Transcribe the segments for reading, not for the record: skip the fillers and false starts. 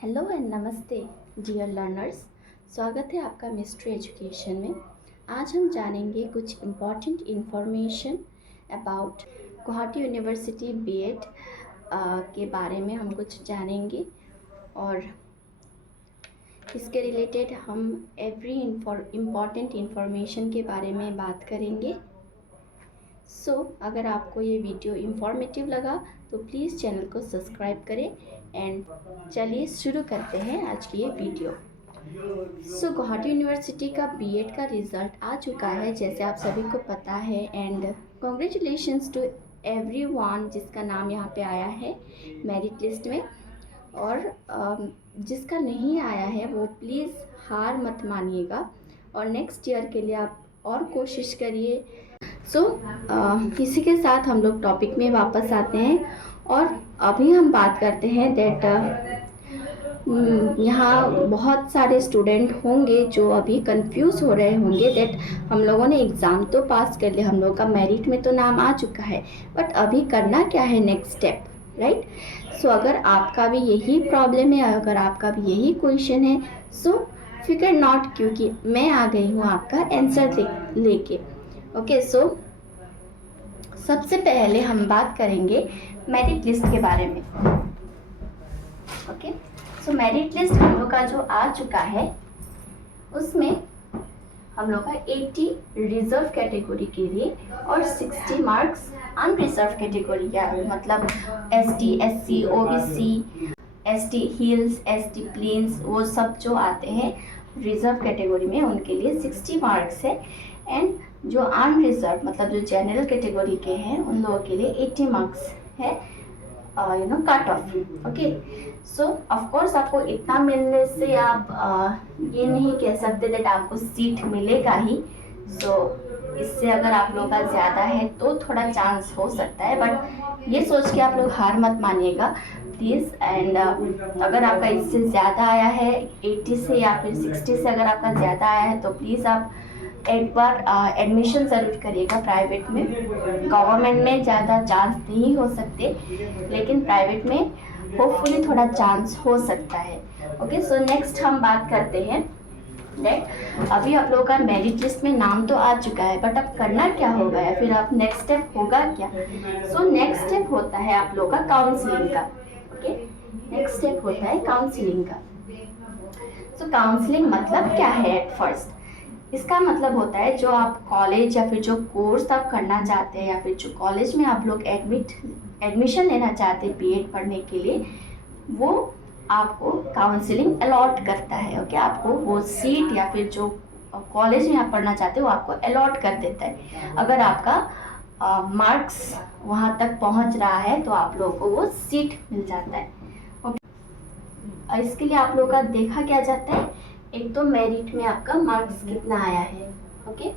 Hello and नमस्ते dear learners. स्वागत है आपका मिस्ट्री एजुकेशन में। आज हम जानेंगे कुछ important information about Guwahati university BEd के बारे में हम कुछ जानेंगे और इसके रिलेटेड हम एवरी इम्पॉर्टेंट इन्फॉर्मेशन के बारे में बात करेंगे। अगर आपको ये वीडियो इन्फॉर्मेटिव लगा तो प्लीज़ चैनल को सब्सक्राइब करें एंड चलिए शुरू करते हैं आज की ये वीडियो। गुवाहाटी यूनिवर्सिटी का बीएड का रिज़ल्ट आ चुका है, जैसे आप सभी को पता है। एंड कॉन्ग्रेचुलेशंस टू एवरीवन जिसका नाम यहाँ पे आया है मेरिट लिस्ट में, और जिसका नहीं आया है वो प्लीज़ हार मत मानिएगा और नेक्स्ट ईयर के लिए आप और कोशिश करिए। इसी के साथ हम लोग टॉपिक में वापस आते हैं और अभी हम बात करते हैं दैट यहाँ बहुत सारे स्टूडेंट होंगे जो अभी कंफ्यूज हो रहे होंगे दैट हम लोगों ने एग्ज़ाम तो पास कर लिया, हम लोग का मेरिट में तो नाम आ चुका है, बट अभी करना क्या है नेक्स्ट स्टेप, राइट। अगर आपका भी यही प्रॉब्लम है, अगर आपका भी यही क्वेश्चन है, फिकर नॉट, क्योंकि मैं आ गई हूँ आपका आंसर लेके। ओके, सबसे पहले हम बात करेंगे मेरिट लिस्ट के बारे में। ओके, मेरिट लिस्ट हम लोग का जो आ चुका है उसमें हम लोग का 80 रिजर्व कैटेगरी के लिए और 60 मार्क्स अनरिजर्व कैटेगरी का, मतलब ST, SC, OBC, ST hills, ST plains, वो सब जो आते हैं रिजर्व कैटेगरी में उनके लिए 60 मार्क्स है। एंड जो अनरिजर्व मतलब जो जनरल कैटेगरी के हैं उन लोगों के लिए 80 मार्क्स है cut off. Okay, of course आपको इतना मिलने से आप ये नहीं कह सकते दैट आपको सीट मिलेगा ही। इससे अगर आप लोग का ज़्यादा है तो थोड़ा चांस हो सकता है, बट ये सोच के आप लोग हार मत मानिएगा प्लीज़। एंड अगर आपका इससे ज़्यादा आया है 80 से या फिर 60 से अगर आपका ज़्यादा आया है तो प्लीज़ आप एक बार एडमिशन ज़रूर करिएगा प्राइवेट में। गवर्नमेंट में ज़्यादा चांस नहीं हो सकते, लेकिन प्राइवेट में होपफुली थोड़ा चांस हो सकता है। ओके, नेक्स्ट हम बात करते हैं राइट। अभी आप लोगों का मेरिट लिस्ट में नाम तो आ चुका है, बट अब करना क्या होगा या फिर अब नेक्स्ट स्टेप होगा क्या। नेक्स्ट स्टेप होता है आप लोगों का काउंसलिंग का। ओके, नेक्स्ट स्टेप होता है काउंसलिंग का। काउंसलिंग मतलब क्या है एट फर्स्ट, इसका मतलब होता है जो आप कॉलेज या फिर जो कोर्स आप करना चाहते हैं या फिर जो कॉलेज में आप लोग एडमिशन लेना चाहते हैं बीएड पढ़ने के लिए, वो आपको काउंसलिंग अलॉट करता है। ओके, आपको वो सीट या फिर जो कॉलेज में आप पढ़ना चाहते हो वो आपको अलॉट कर देता है। अगर आपका मार्क्स वहाँ तक पहुँच रहा है तो आप लोगों को वो सीट मिल जाता है। ओके, इसके लिए आप लोगों का देखा क्या जाता है, एक तो मेरिट में आपका मार्क्स कितना आया है। ओके,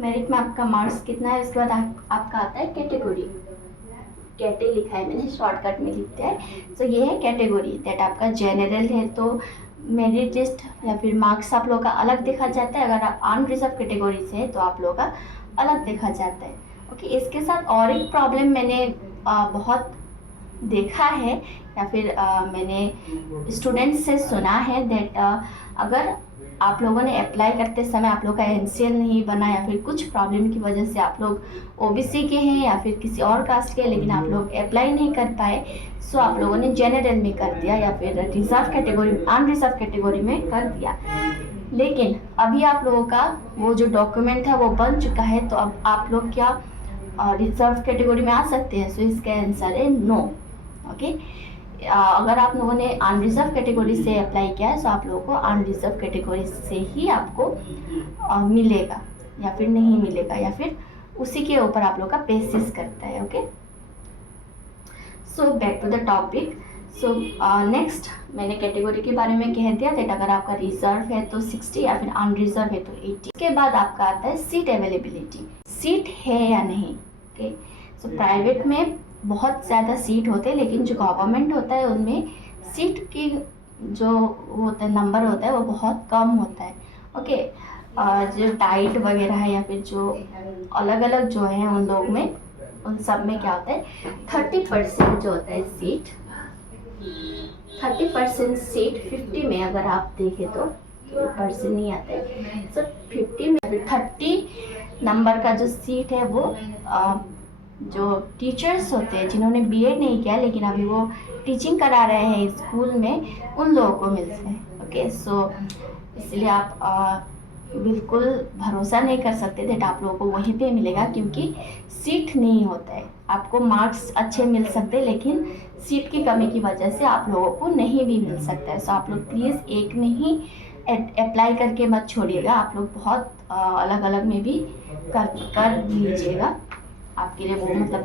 मेरिट में आपका मार्क्स कितना है, उसके बाद आपका आता है कैटेगरी। कैटे लिखा है मैंने, शॉर्टकट में लिखते हैं। ये है कैटेगरी, दैट आपका जनरल है तो मेरिट लिस्ट या फिर मार्क्स आप लोग का अलग देखा जाता है। अगर आप अनरिजर्व कैटेगरी से है तो आप लोग का अलग देखा जाता है। ओके, इसके साथ और एक प्रॉब्लम मैंने बहुत देखा है या फिर मैंने स्टूडेंट से सुना है दैट अगर आप लोगों ने अप्लाई करते समय आप लोग का एनसीएल नहीं बना या फिर कुछ प्रॉब्लम की वजह से आप लोग ओबीसी के हैं या फिर किसी और कास्ट के, लेकिन आप लोग अप्लाई नहीं कर पाए, आप लोगों ने जनरल में कर दिया या फिर रिजर्व कैटेगरी, अनरिजर्व कैटेगरी में कर दिया। लेकिन अभी आप लोगों का वो जो डॉक्यूमेंट था वो बन चुका है, तो अब आप लोग क्या रिजर्व कैटेगरी में आ सकते हैं। इसका आंसर है नो। ओके, अगर आप लोगों ने अनरिजर्व कैटेगरी से अप्लाई किया है तो आप लोगों को अनरिजर्व कैटेगरी से ही आपको मिलेगा या फिर नहीं मिलेगा, या फिर उसी के ऊपर आप लोग का बेसिस करता है। Okay, back to the topic. Next मैंने कैटेगरी के बारे में कह दिया दैट अगर आपका रिजर्व है तो 60 या फिर अनरिजर्व है तो 80। इसके बाद आपका आता है सीट अवेलेबिलिटी, सीट है या नहीं। ओके, प्राइवेट में बहुत ज़्यादा सीट होते हैं, लेकिन जो गवर्नमेंट होता है उनमें सीट की जो होता है नंबर होता है वो बहुत कम होता है। ओके, जो डाइट वगैरह है या फिर जो अलग अलग जो है उन लोग में, उन सब में क्या होता है 30% जो होता है सीट, 30% सीट 50 में अगर आप देखें तो परसेंट नहीं आता है। सो 50 में 30 नंबर का जो सीट है वो जो टीचर्स होते हैं जिन्होंने बीएड नहीं किया लेकिन अभी वो टीचिंग करा रहे हैं स्कूल में, उन लोगों को मिलते हैं। ओके, सो इसलिए आप बिल्कुल भरोसा नहीं कर सकते दैट आप लोगों को वहीं पे मिलेगा, क्योंकि सीट नहीं होता है। आपको मार्क्स अच्छे मिल सकते हैं लेकिन सीट की कमी की वजह से आप लोगों को नहीं भी मिल सकता है। सो आप लोग प्लीज़ एक में ही अप्लाई करके मत छोड़िएगा, आप लोग बहुत अलग अलग में भी कर लीजिएगा। आपके लिए वो मतलब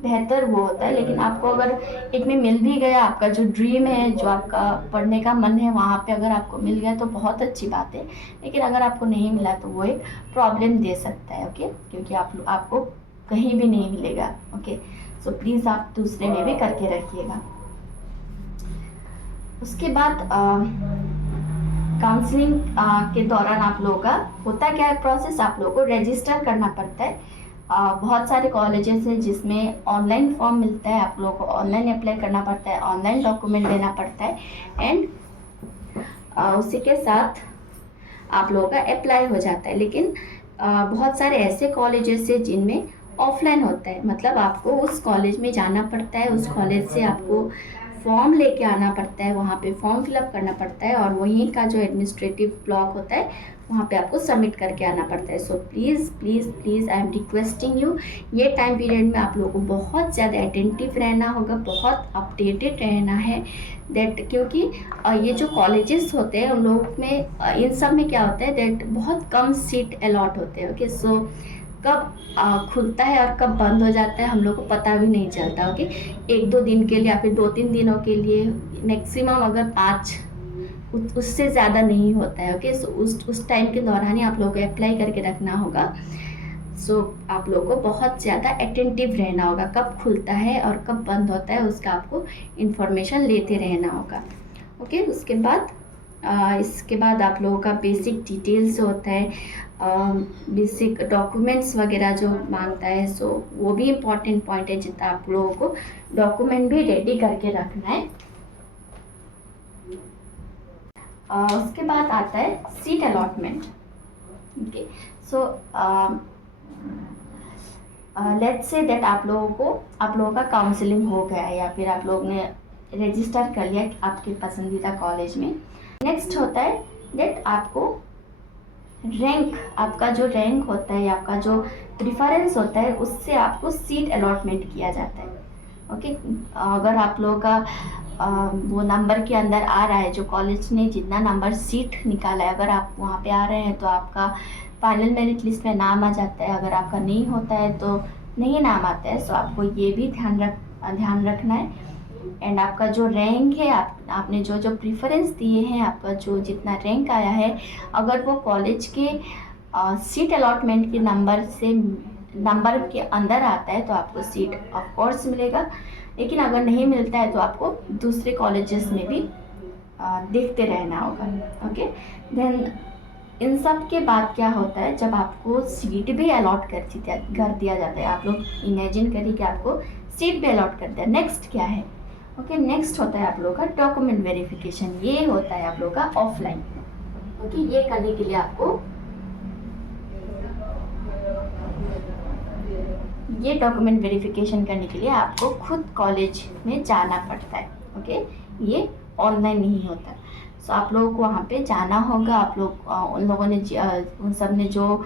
बेहतर वो होता है। लेकिन आपको अगर एक में मिल भी गया, आपका जो ड्रीम है, जो आपका पढ़ने का मन है, वहाँ पे अगर आपको मिल गया तो बहुत अच्छी बात है। लेकिन अगर आपको नहीं मिला तो वो एक प्रॉब्लम दे सकता है। ओके, क्योंकि आपको कहीं भी नहीं मिलेगा। ओके, सो प्लीज़ आप दूसरे में भी करके रखिएगा। उसके बाद काउंसलिंग के दौरान आप लोगों का होता क्या है प्रोसेस, आप लोगों को रजिस्टर करना पड़ता है। बहुत सारे कॉलेजेस हैं जिसमें ऑनलाइन फॉर्म मिलता है, आप लोगों को ऑनलाइन अप्लाई करना पड़ता है, ऑनलाइन डॉक्यूमेंट देना पड़ता है एंड उसी के साथ आप लोगों का अप्लाई हो जाता है। लेकिन बहुत सारे ऐसे कॉलेजेस हैं जिनमें ऑफलाइन होता है, मतलब आपको उस कॉलेज में जाना पड़ता है, उस कॉलेज से आपको फॉर्म लेके आना पड़ता है, वहाँ पे फॉर्म फिलअप करना पड़ता है और वहीं का जो एडमिनिस्ट्रेटिव ब्लॉक होता है वहाँ पे आपको सबमिट करके आना पड़ता है। So please please please I am requesting you, ये टाइम पीरियड में आप लोगों को बहुत ज़्यादा अटेंटिव रहना होगा, बहुत अपडेटेड रहना है दैट, क्योंकि ये जो कॉलेजेस होते हैं उन लोग में इन सब में क्या होता है दैट बहुत कम सीट अलॉट होते हैं। ओके, सो कब खुलता है और कब बंद हो जाता है हम लोग को पता भी नहीं चलता। ओके, 1-2 दिन के लिए या फिर 2-3 दिनों के लिए, मैक्सिमम अगर 5, उससे ज़्यादा नहीं होता है। ओके, सो उस टाइम के दौरान ही आप लोगों को अप्लाई करके रखना होगा। सो आप लोगों को बहुत ज़्यादा अटेंटिव रहना होगा, कब खुलता है और कब बंद होता है उसका आपको इन्फॉर्मेशन लेते रहना होगा। ओके, उसके बाद इसके बाद आप लोगों का बेसिक डिटेल्स होता है, बेसिक डॉक्यूमेंट्स वगैरह जो मांगता है, सो वो भी इम्पॉर्टेंट पॉइंट है जितना आप लोगों को डॉक्यूमेंट भी रेडी करके रखना है। उसके बाद आता है seat allotment. Okay, so let's say that आप लोगों का काउंसलिंग हो गया है या फिर आप लोगों ने रजिस्टर कर लिया आपके पसंदीदा कॉलेज में। नेक्स्ट होता है दैट आपको रैंक, आपका जो रैंक होता है, आपका जो प्रिफरेंस होता है, उससे आपको सीट अलॉटमेंट किया जाता है। ओके, अगर आप लोगों का वो नंबर के अंदर आ रहा है, जो कॉलेज ने जितना नंबर सीट निकाला है, अगर आप वहाँ पे आ रहे हैं तो आपका फाइनल मेरिट लिस्ट में नाम आ जाता है। अगर आपका नहीं होता है तो नहीं नाम आता है। सो आपको ये भी ध्यान रखना है। एंड आपका जो रैंक है, आपने जो प्रिफरेंस दिए हैं, आपका जो जितना रैंक आया है, अगर वो कॉलेज के सीट अलॉटमेंट के नंबर के अंदर आता है तो आपको सीट ऑफ कोर्स मिलेगा। लेकिन अगर नहीं मिलता है तो आपको दूसरे कॉलेजेस में भी देखते रहना होगा। ओके, देन इन सब के बाद क्या होता है, जब आपको सीट भी अलॉट कर दिया जाता है, आप लोग इमेजिन करिए कि आपको सीट भी अलॉट कर दिया, नेक्स्ट क्या है? ओके, नेक्स्ट होता है आप लोगों का डॉक्यूमेंट वेरिफिकेशन। ये होता है आप लोगों का ऑफलाइन। ओके, ये करने के लिए आपको ये डॉक्यूमेंट वेरिफिकेशन करने के लिए आपको खुद कॉलेज में जाना पड़ता है। ओके, ये ऑनलाइन नहीं होता। सो आप लोगों को वहाँ पे जाना होगा। आप लोग उन लोगों ने उन सब ने जो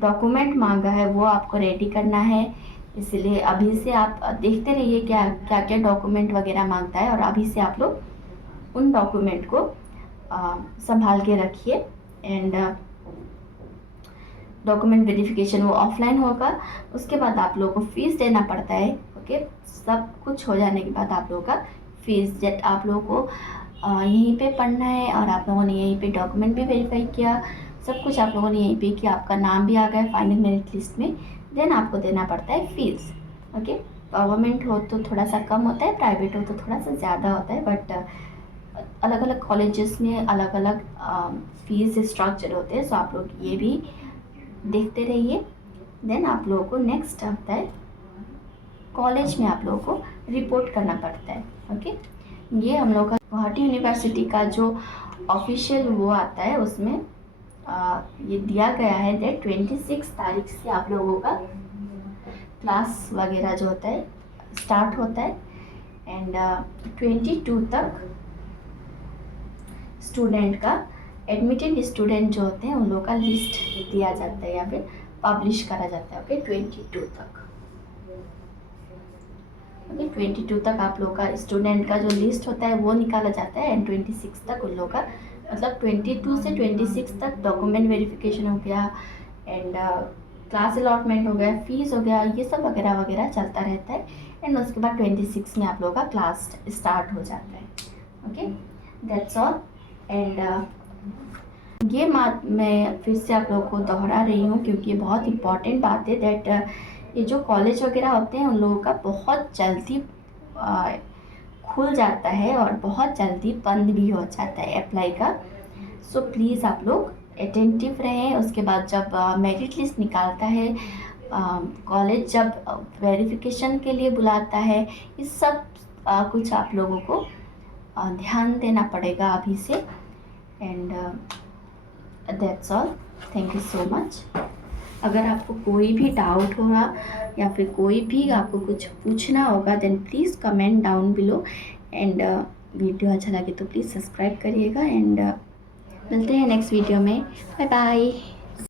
डॉक्यूमेंट मांगा है वो आपको रेडी करना है। इसलिए अभी से आप देखते रहिए क्या क्या डॉक्यूमेंट वगैरह मांगता है और अभी से आप लोग उन डॉक्यूमेंट को संभाल के रखिए। एंड डॉक्यूमेंट वेरिफिकेशन वो ऑफलाइन होगा। उसके बाद आप लोगों को फ़ीस देना पड़ता है। ओके, सब कुछ हो जाने के बाद आप लोगों का फ़ीस, जब आप लोगों को यहीं पे पढ़ना है और आप लोगों ने यहीं पे डॉक्यूमेंट भी वेरीफाई किया, सब कुछ आप लोगों ने यहीं पे किया, आपका नाम भी आ गया फाइनल मेरिट लिस्ट में, देन आपको देना पड़ता है फ़ीस। ओके, गवर्नमेंट हो तो थोड़ा सा कम होता है, प्राइवेट हो तो थोड़ा सा ज़्यादा होता है, बट अलग अलग कॉलेजेस में अलग अलग फ़ीस स्ट्रक्चर होते हैं। सो आप लोग ये भी देखते रहिए। देन आप लोगों को नेक्स्ट आता है कॉलेज में आप लोगों को रिपोर्ट करना पड़ता है। ओके, ये हम लोग का गुवाहाटी यूनिवर्सिटी का जो ऑफिशियल वो आता है, उसमें ये दिया गया है दैट 26 तारीख से आप लोगों का क्लास वगैरह जो होता है स्टार्ट होता है एंड 22 तक स्टूडेंट का एडमिटेड स्टूडेंट जो होते हैं उन लोगों का लिस्ट दिया जाता है या फिर पब्लिश करा जाता है। ओके 22 तक, ओके 22 तक आप लोग का स्टूडेंट का जो लिस्ट होता है वो निकाला जाता है एंड 26 तक उन लोग का मतलब 22 से 26 तक डॉक्यूमेंट वेरिफिकेशन हो गया एंड क्लास अलॉटमेंट हो गया, फीस हो गया, ये सब वगैरह वगैरह चलता रहता है एंड उसके बाद 26 में आप लोग का क्लास स्टार्ट हो जाता है। ओके दैट्स ऑल एंड ये बात मैं फिर से आप लोगों को दोहरा रही हूँ क्योंकि ये बहुत इंपॉर्टेंट बात है दैट ये जो कॉलेज वगैरह होते हैं उन लोगों का बहुत जल्दी खुल जाता है और बहुत जल्दी बंद भी हो जाता है अप्लाई का। सो प्लीज़ आप लोग अटेंटिव रहें। उसके बाद जब मेरिट लिस्ट निकालता है, कॉलेज जब वेरिफिकेशन के लिए बुलाता है, इस सब कुछ आप लोगों को ध्यान देना पड़ेगा अभी से and that's all. Thank you so much. अगर आपको कोई भी डाउट होगा या फिर कोई भी आपको कुछ पूछना होगा then please comment down below and video अच्छा लगे तो प्लीज़ सब्सक्राइब करिएगा एंड मिलते हैं नेक्स्ट वीडियो में। Bye bye.